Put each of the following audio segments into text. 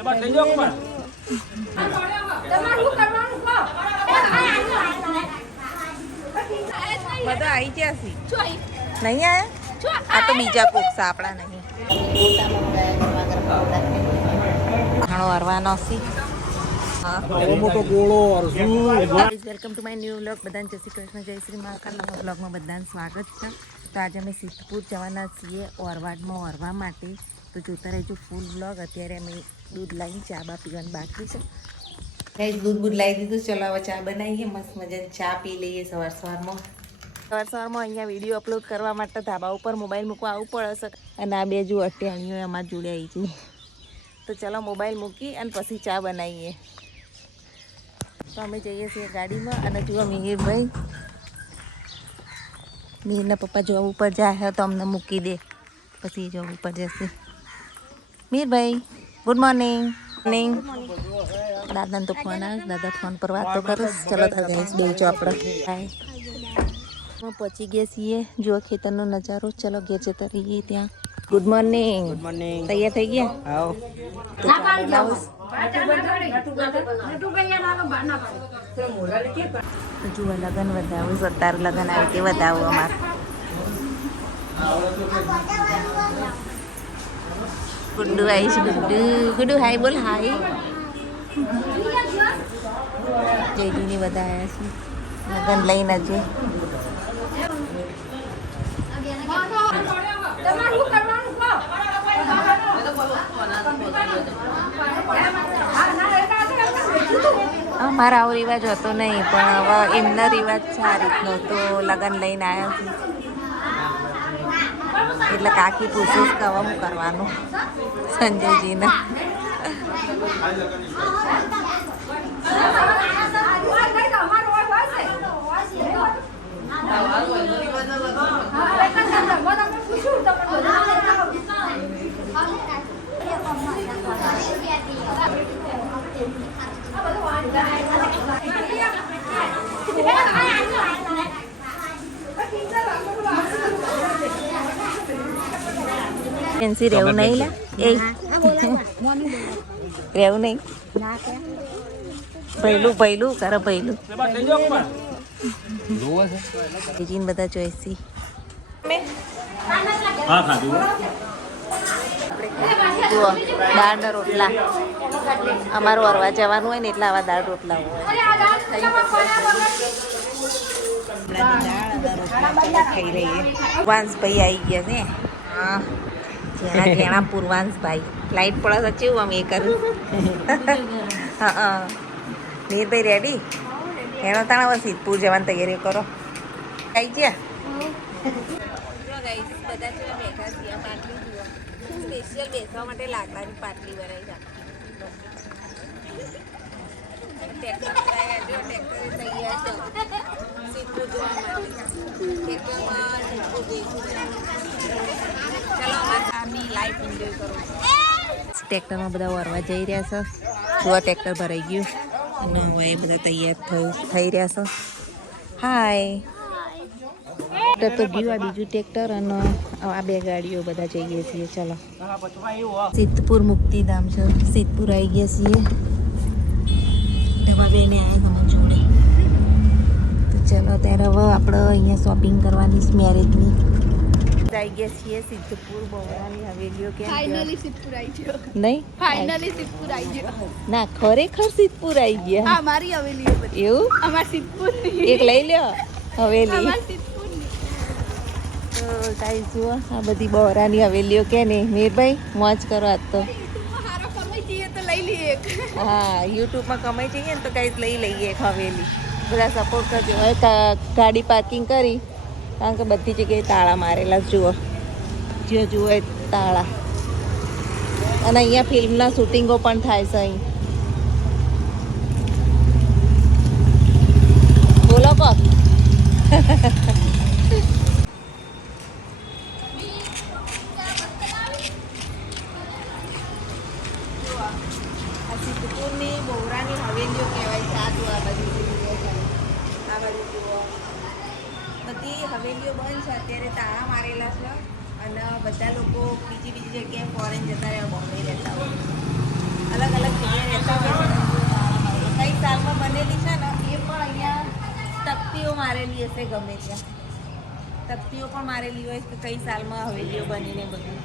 બધા આવી ગયા છે નહીં આયા આ તો બીજા કોક્સ આપણા નહીં ઘણો હરવાનો છે welcome to my new vlog. બધાને જય શ્રી કૃષ્ણ, જય શ્રી મહાકાલ. નવા વ્લોગમાં બધાને સ્વાગત છે. તો આજે અમે સિદ્ધપુર જવાના છીએ ઓરવાડમાં ઓરવા માટે. તો જોતા રહેજો ફૂલ વ્લોગ. અત્યારે અમે દૂધ લાવીને ચા બા પીવાનું બાકી છે. દૂધ લાવી દીધું. ચલો હવે ચા બનાવીએ, મસ્ત મજાની ચા પી લઈએ સવારમાં. સવારમાં અહીંયા વિડીયો અપલોડ કરવા માટે ધાબા ઉપર મોબાઈલ મૂકવા આવવું પડે છે. અને આ બે જો અટેણીઓ એમાં જોડે આવી છે. તો ચલો મોબાઈલ મૂકી અને પછી ચા બનાવીએ. તો અમે જઈએ છીએ ગાડીમાં. અને જુઓ મિહિરભાઈ, મિહિરના પપ્પા જોબ ઉપર જાય તો અમને મૂકી દે, પછી જોબ ઉપર જશે. Mihirbhai good morning. મોર્નિંગ. દાદાને તો ફોન આવે, દાદા ફોન પર વાત તો કરીશ. ચલો તાર ગઈશ બેજો આપણે. પહોંચી ગયા છીએ. જુઓ ખેતરનો નજારો. ચલો ઘેર જતા રહીએ ત્યાં. Good morning. Good morning. તૈયાર થઈ ગયા? આવો. જુઓ લગન વધાવું, સત્તાર લગન આવે તે વધાવું અમારે. ગુડ્ડુ આવીશ. ગુડ્ડુ હાય બોલ. હાય. જયદીની બધા આવ્યા છે લગન લઈને. હજુ મારા આવો રિવાજ હતો નહીં, પણ હવે એમના રિવાજ છે આ રીતનો. તો લગન લઈને આવ્યા છે એટલે કાકી પૂછીશ કે હવે હું કરવાનું સંજયજીને. રહેવું નહીં લે એ રહેવું નહીં. પહેલું કરે પહેલું બધા ચોઈસી. જુઓ દાળના રોટલા. અમારું અરવા જવાનું હોય ને એટલે આવા દાળ રોટલા હોય. ખાઈ રહીએ. પૂર્વાંશભાઈ આવી ગયા છે. હા ઘેણા પૂર્વાંશભાઈ. લાઈટ પડે છે કેવું આમ એ કરું. હા નીરભાઈ રેડી? એનો તાણ હવે સિદ્ધપુર જવાની તૈયારી કરો. આવી ગયા બધા જેવા બેઠા છીએ. પાટલી જુઓ, સ્પેશિયલ બેસવા માટે લાકડાની પાટલી બનાવી રાખી. ટ્રેક્ટર તૈયાર છે સિદ્ધપુર જવા માટે. ટ્રેક્ટરમાં સિદ્ધપુર જઈશું. ચાલો આની લાઈફ એન્જોય કરો. ટ્રેક્ટરમાં બધા વરવા જઈ રહ્યા છે. જોવા ટ્રેક્ટર ભરાઈ ગયું અને હવે એ બધા તૈયાર થઈ રહ્યા છે. હાય. ટ્રેક્ટર તો ગયું. આ બીજું ટ્રેક્ટર અને આ બે ગાડીઓ બધા જઈએ છીએ. ચલો સિદ્ધપુર મુક્તિધામ છે. સિદ્ધપુર આવી ગયા છીએ. તમારા બેને આવી તમે જોડે. તો ચલો ત્યારે હવે આપણે અહીંયા શોપિંગ કરવાની છે મેરેજની. આવી ગયા છીએ સિદ્ધપુર. બહુરાની હવેલીઓ ક્યાં? ફાઇનલી સિદ્ધપુર આવી ગયો. નહીં ફાઇનલી સિદ્ધપુર આવી ગયો. ના ખરેખર સિદ્ધપુર આવી ગયા. હા મારી હવેલી એવું. અમાર સિદ્ધપુર એક લઈ લ્યો હવેલી. તો કાંઈ જુઓ આ બધી બહોરાની હવેલીઓ કે ને. મીરભાઈ મોજ કરો આજ તો. હા યુટ્યુબમાં કમાઈ જઈએ ને તો કાંઈ લઈ લઈએ એક હવેલી. બધા સપોર્ટ કરજો. હવે ગાડી પાર્કિંગ કરી, કારણ કે બધી જગ્યાએ તાળા મારેલા જુઓ. જુઓ એ તાળા. અને અહીંયા ફિલ્મના શૂટિંગો પણ થાય છે. અહીં બોલો કોક. સિદ્ધપુરની બહુરાની હવેલીઓ કહેવાય છે. આ જુઓ આ બાજુ જુઓ બધી હવેલીઓ બંધ છે અત્યારે. તાળા મારેલા છે અને બધા લોકો બીજી જગ્યાએ ફોરેન જતા રહ્યા, બોમ્બે રહેતા હોય. અલગ અલગ જગ્યાએ રહેતા હોય છે. કઈ સાલમાં બનેલી છે ને એ પણ અહીંયા તકતીઓ મારેલી હશે ગમે ત્યાં. તકતીઓ પણ મારેલી હોય કે કઈ સાલમાં હવેલીઓ બનીને બધું.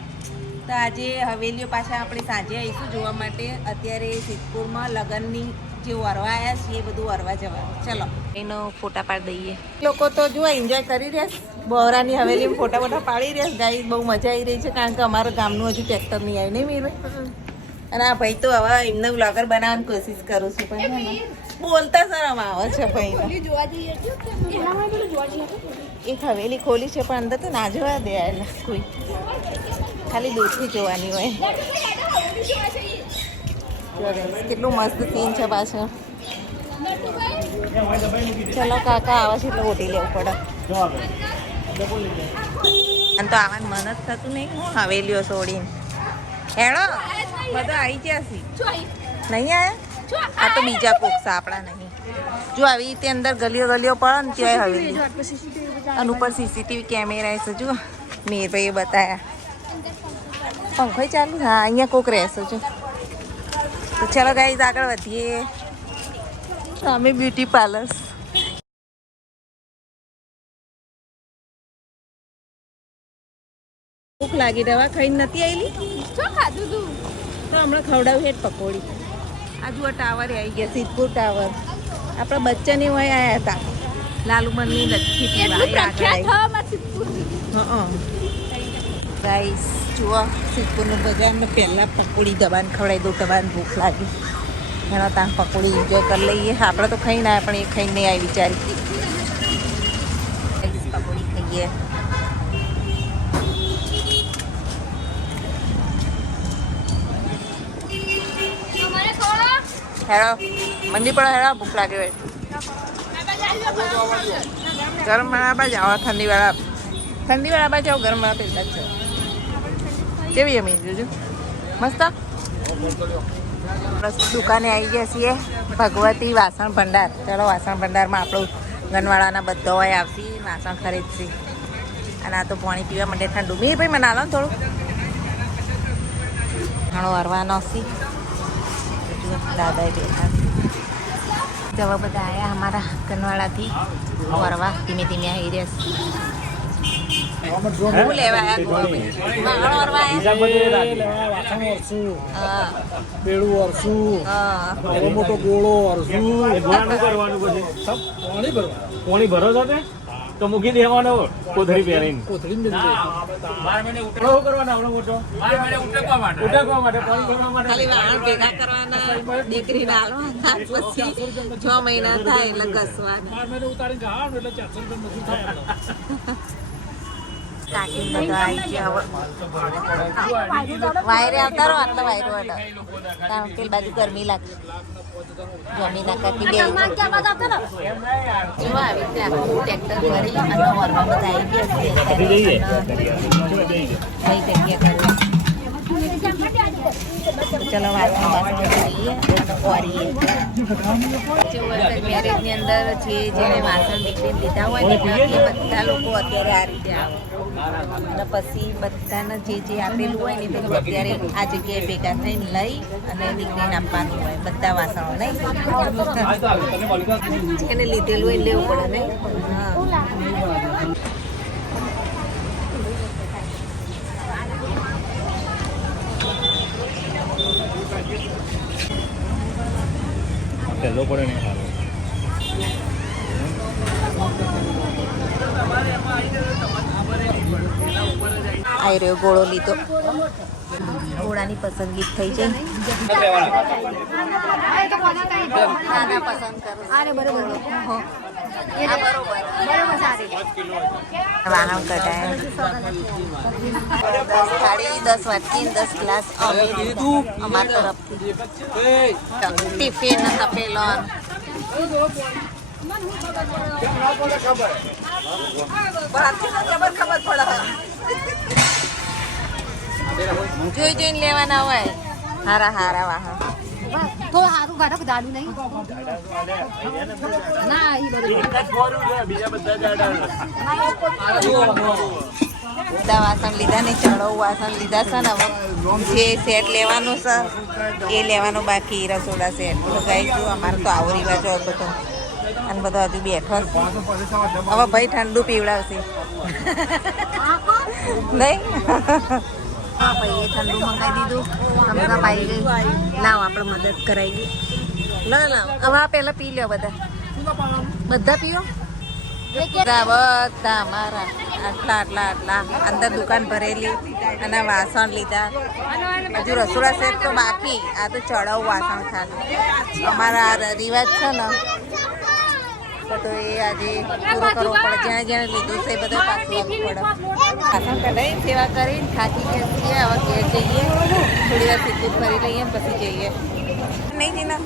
તો આજે હવેલીઓ પાછા આપણે સાંજે આવીશું જોવા માટે. અત્યારે સિદ્ધપુરમાં લગ્નની જે વરવા આવ્યા છીએ એ બધું વરવા જવાનું. ચલો એનો ફોટા પાડી દઈએ. લોકો તો જો એન્જોય કરી રહ્યા બહોરાની હવેલીમાં ફોટા બોટા પાડી રહ્યા. ગાઈ બહુ મજા આવી રહી છે કારણ કે અમારા ગામનું હજુ ટ્રેક્ટર નહીં આવ્યું નહીં મીરભાઈ. અને આ ભાઈ તો હવે એમને વ્લોગર બનાવવાની કોશિશ કરું છું પણ બોલતા શરમ આવે છે ભાઈ. એક હવેલી ખોલી છે પણ અંદર તો ના જોવા દે કોઈ, ખાલી દૂરથી જોવાની હોય. કેટલું મસ્ત સીન છે પાછળ. ચલો કાકા આવે છે એટલે ઓટી લેવું પડે. અને તો આવવાનું મન જ થતું નહીં હું હવેલીઓ છોડીને. હેડો બધા આવી ગયા છે. નહીં આયા? આ તો બીજા કોક્ષા આપણા નહીં. જો આવી રીતે અંદર ગલીઓ ગલીઓ પડે ને ત્યાં હવેલી અને ઉપર સીસીટીવી કેમેરા છે. જો મીરભાઈએ બતાવ્યા. પંખો ચાલુ? હા અહીંયા કોક રહેશે જો. તો ચલો ગાઈઝ આગળ વધીએ. સામે બ્યુટી પાર્લર. ભૂખ લાગી દવા ખાઈને નથી આવેલી. શું ખાધું તું? તો હમણાં ખવડાવ્યું હેઠ પકોડી. આ જુઓ ટાવર આવી ગયા, સિદ્ધપુર ટાવર. આપણા બચ્ચાની હોય આવ્યા હતા લાલુમનની લચ્છી પીવા. ગાઈસ જુઓ સિદ્ધપુરનું બજાર ને પહેલાં પકોડી દબાણ ખવડાવી દઉં. દબાણ ભૂખ લાગી એનો ત્યાં પકોડી એન્જોય કરી લઈએ. આપણે તો ખાઈને આવ્યા પણ એ ખાઈને નહીં આવી વિચારી. પકોડી ખાઈએ. હેડો મંદી પડો. હેડો ભૂખ લાગે હોય. ગરમ વાળા બાજ આવો. ઠંડીવાળા બાજ આવો. ગરમ વાળા પેલા જ કેવી અમી જોજો મસ્ત. દુકાને આવી ગયા છીએ ભગવતી વાસણ ભંડાર. ચાલો વાસણ ભંડારમાં આપણું ગનવાળાના બધા હોય આવશે વાસણ ખરીદશે. અને આ તો પાણી પીવા માટે ઠંડુ. મીર ભાઈ મને આલો ને થોડું. ઘણો હરવાનો છે. દાદા બેઠા જવા બધા આવ્યા અમારા કનવાડાથી વરવા. ધીમે ધીમે આવી રહ્યા. શું લેવા પાણી ભરો છો તો મૂકી દેવાનો કોથળી પહેરીને. ભેગા કરવાના દીકરી ડાલવાના પછી 6 મહિના થાય એટલે ઘસવાના. વાયરે આવતા રહો. આટલા વાયરો હતો કારણ કે બાજુ ગરમી લાગશે. જમીન આખી બે આવી રીતે આખું ટ્રેક્ટર ભરી અને વરવા બધા આવી ગયા ચલો વાસણ જોઈએ અને ઓરીએ. મેરેજની અંદર જેને વાસણ દીકરીને લીધા હોય ને એ બધા લોકો અત્યારે આ રીતે આવે. અને પછી બધાને જે આપેલું હોય ને બધું અત્યારે આ જગ્યાએ ભેગા થઈને લઈ અને દીકરીને આપવાનું હોય બધા વાસણો. નહીં જેને લીધેલું હોય લેવું પડે નહીં. હા પહેલો પડે નહીં સારો. આવી રહ્યો ગોળો લીધો. ઘોડાની પસંદગી થઈ છે. વાહન કઢાય 10 થાળી 10 વાટકી 10 ગ્લાસ અમારા તરફથી. ટિફિન તપેલો ખબર પડે. જોઈ જોઈને લેવાના હોય. હારા હારા વાહન તો સારું ગાડો દાડું નહીં ના બીજા બધા બધા વાસણ લીધા ને ચડો વાસણ લીધા છે ને હવે જે સેટ લેવાનું છે એ લેવાનું બાકી રસોડા સેટ તો ગાઈશું અમારે તો આવો રિવાજો હતો તો અને બધો હજુ બેઠો છે હવે ભાઈ ઠંડુ પીવડાવશે નહીં હા ભાઈએ ઠંડુ મંગાવી દીધું સમજા પાઈ ગઈ લાવ આપણે મદદ કરાવી લાવ હવે આ પહેલાં પી લ્યો બધા પીઓ બધા મારા આટલા અંદર દુકાન ભરેલી અને વાસણ લીધા હજુ રસોડા સેટ તો બાકી આ તો ચડાવ વાસણ ખાલી અમારા રિવાજ છે ને તો એ આજે પૂરો કરવો પડે જ્યાં જ્યાં લીધું છે એ બધા પાછું આવવું પડે વાસણ કઢાઈ સેવા કરીને થાકી ગયા છીએ હવે ઘેર જઈએ થોડી વાર સિદ્ધું ફરી લઈએ પછી જઈએ નહીં જીના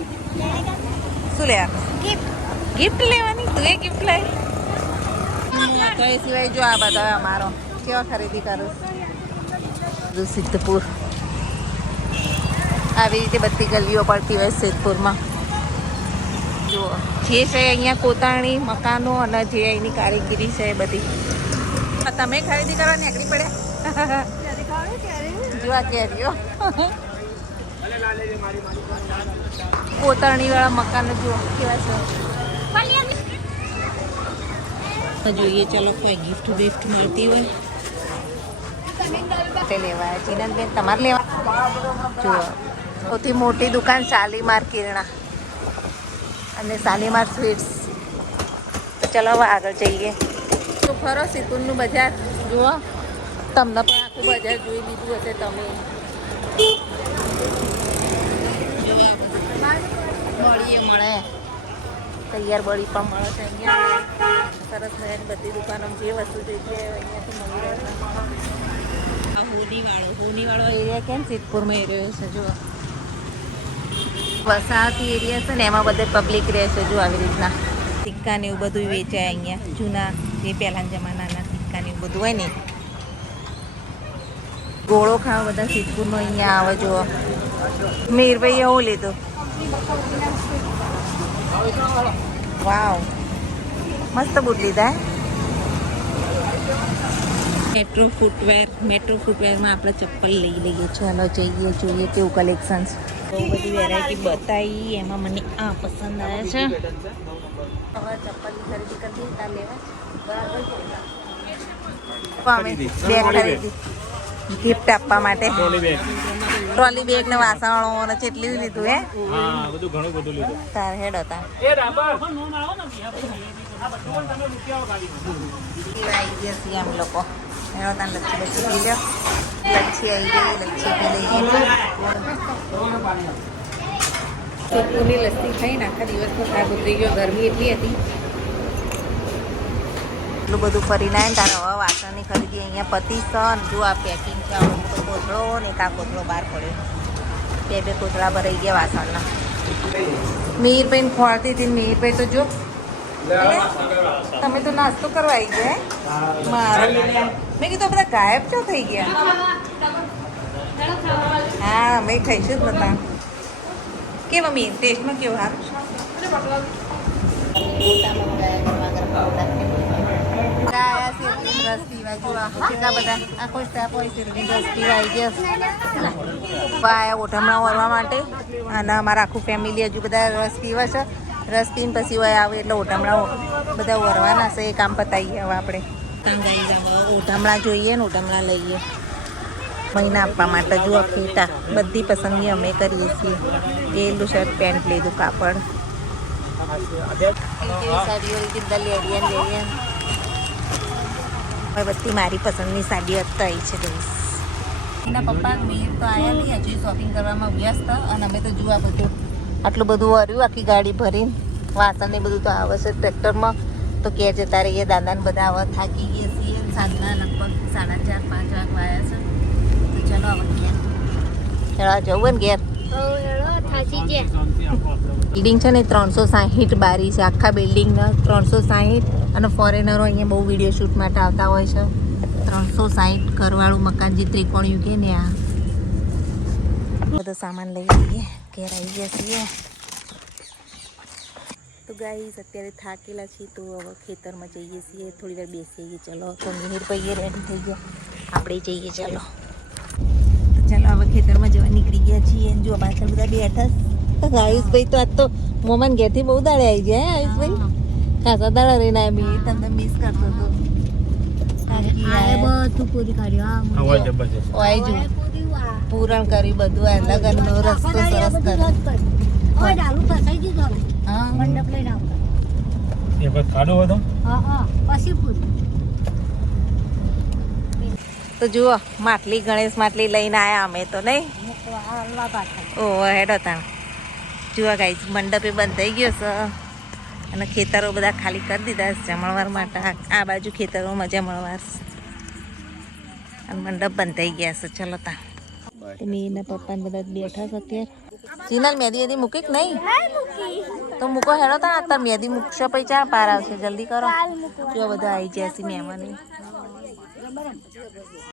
શું લેવાનું ગિફ્ટ લેવાની તું એ ગિફ્ટ લાવી તો એ સિવાય જો આ બધા અમારો કેવા ખરીદી કરું સિદ્ધપુર આવી રીતે બધી ગલીઓ પડતી હોય સિદ્ધપુરમાં જુઓ જે છે અહીંયા કોતાણી મકાનો અને જે અહીંની કારીગીરી છે એ બધી તમે ખરીદી કરવા નીકળી પડ્યા જો આ કેરીઓ કોતાણી વાળા મકાનો જુઓ કેવા છે જોઈએ ચાલો કોઈ ગિફ્ટ બિફ્ટ મળતી હોય તે લેવા જીનલબેન તમારે લેવા જુઓ સૌથી મોટી દુકાન શાલીમાર કિરણા અને શાલીમાર સ્વીટ્સ તો ચલો હવે આગળ જઈએ તો ખરો સિદ્ધપુરનું બજાર જુઓ તમને પણ આખું બજાર જોઈ લીધું હશે તમે મળે તૈયાર બળી પણ મળે છે અહીંયા સરસ મજાની બધી દુકાનો જે વસ્તુ જોઈતી હોય અહીંયાથી મળી રહે હોનીવાળો એરિયા કેમ સિદ્ધપુરમાં એરિયો છે જો વસાહતી એરિયા છે ને એમાં બધે પબ્લિક રહે છે જો આવી રીતના સિક્કા ને એવું બધું વેચાય અહીંયા જૂના જે પહેલાના જમાનાના સિક્કા ને એવું બધું હોય ને ગોળો ખાવા બધા સિદ્ધપુરનો અહીંયા આવે જો મીરભાઈએ હું લીધું વાવ મસ્ત બૂટ લીધા મેટ્રો ફૂટવેરમાં આપણે ચપ્પલ લઈ લઈએ ચાલો જઈએ જોઈએ કેવું કલેક્શન છે બહુ બધી વેરાયટી બતાવી એમાં મને આ પસંદ આવે છે હવે ચપ્પલની ખરીદી કરી ત્યાં લેવા અમે બેગ ખરીદી ગિફ્ટ આપવા માટે ટ્રોલી બેગ ને વાસણો ને કેટલી લીધું હે બધું ઘણું બધું લીધું તાર હેડ હતા અમે લોકો એનો ત્યાં લચ્છી બચ્છી પી લ્યો લચ્છી આવી ગઈ લચ્છી પી લઈએ સિદ્ધપુરની લસ્સી ખાઈને આખા દિવસનો થાક ઉતરી ગયો ગરમી એટલી હતી એટલું બધું ફરીને આવે ને તારે હવે વાસણની ખરીદી અહીંયા પતી સન જો આ પેકિંગ છે તો કોથળો ને એક આ કોથળો બહાર પડ્યો બે કોથળા ભરાઈ ગયા વાસણના મીરભાઈ ખોળતી હતી મીરભાઈ તો જો તમે તો નાસ્તો કરવા આવી ગયા મારા મેં કીધું બધા ગાયબ છો થઈ ગયા હા મેં ખાઈશું જ બધા કે મમ્મી ટેસ્ટમાં કેવું સારું રસ પીવા જોવા કેટલા બધા આખો સ્ટાફ હોય છે રસ પીવા આવી ગયા ઓઢમણા વરવા માટે અને અમારા આખું ફેમિલી હજુ બધા રસ પીવા છે રસ પીને પછી હોય આવે એટલે ઓઢમણા બધા વરવાના છે એ કામ પતાવીએ હવે આપણે ઓઢમણા જોઈએ ને ઓઢમણા લઈએ મહિના આપવા માટે જુઓ ફેટા બધી પસંદગી અમે કરીએ છીએ ગયેલું શર્ટ પેન્ટ લીધું કાપડ સાડીઓ લીધી બધા લેડિયન હવે બધી મારી પસંદની સાડીઓ અત્યારે છે જોઈશ એના પપ્પા મેર તો આવ્યા નહીં હજુ શોપિંગ કરવામાં વ્યસ્ત અને અમે તો જોવા બધું આટલું બધું વર્યું આખી ગાડી ભરીને વાસણ ને બધું તો આવે છે ટ્રેક્ટરમાં તો ઘેર જતા રહીએ દાદાને બધા આવા થાકી ગયા છીએ સાંજના લગભગ 4:30-5 વાગ્યા છે તો ચલો હવે ઘેર ચલો જવું ને ઘેર બિલ્ડિંગ છે ને 360 બારી છે આખા બિલ્ડિંગના 360 અને ફોરેનરો અહીંયા બહુ વિડીયો શૂટ માટે આવતા હોય છે 360 ઘરવાળું મકાન જે ત્રિકોણિયું કે ને આ બધો સામાન લઈ લઈએ ઘેર આવી ગયા છીએ તો ગાઈસ અત્યારે થાકેલા છીએ તો હવે ખેતરમાં જઈએ છીએ થોડી વાર બેસીએ ચલો તો મિહિર ભાઈએ રેડી થઈ ગયા આપણે જઈએ ચાલો. તો ચાલો હવે ખેતરમાં જવા નીકળી ગયા છીએ. જો પાછળ બધા બેઠા છે. આયુષભાઈ તો આજ તો મોમાન ઘેરથી બહુ દાડે આવી ગયા. આયુષભાઈ ખાસા દાડા રહીને આવ્યા. મેં તમને મિસ કરતો હતો. બધું પૂરી કર્યું હવા જબરજસ્ત. ઓય જો પૂરણ કર્યું બધું. આ લગનનો રસ્તો સરસ કર્યો. ડાલું ફસાઈ દીધો હા મંડપ લઈને આવતા એ પછી ખાડો હતો. હા પછી પૂરી તો જુઓ માટલી ગણેશ માટલી લઈને આયા અમે તો નહીં. હલવા પાછળ ઓહો હેડો તાણ. જુઓ ગાઈસ મંડપે બંધ થઈ ગયો છે અને ખેતરો બધા ખાલી કરી દીધા છે જમણવાર માટે. આ બાજુ ખેતરોમાં જમણવાર અને મંડપ બંધ થઈ ગયા છે. ચલો તા એના પપ્પા ને બધા બેઠા છે અત્યારે. ચીનલ મેદી વેદી મૂકી કે નહીં? તો મૂકો હેડો તા. અત્યારે મેદી મૂકશો પછી ચા પાર આવશે. જલ્દી કરો. જો બધા આવી જાય છે મહેમાન.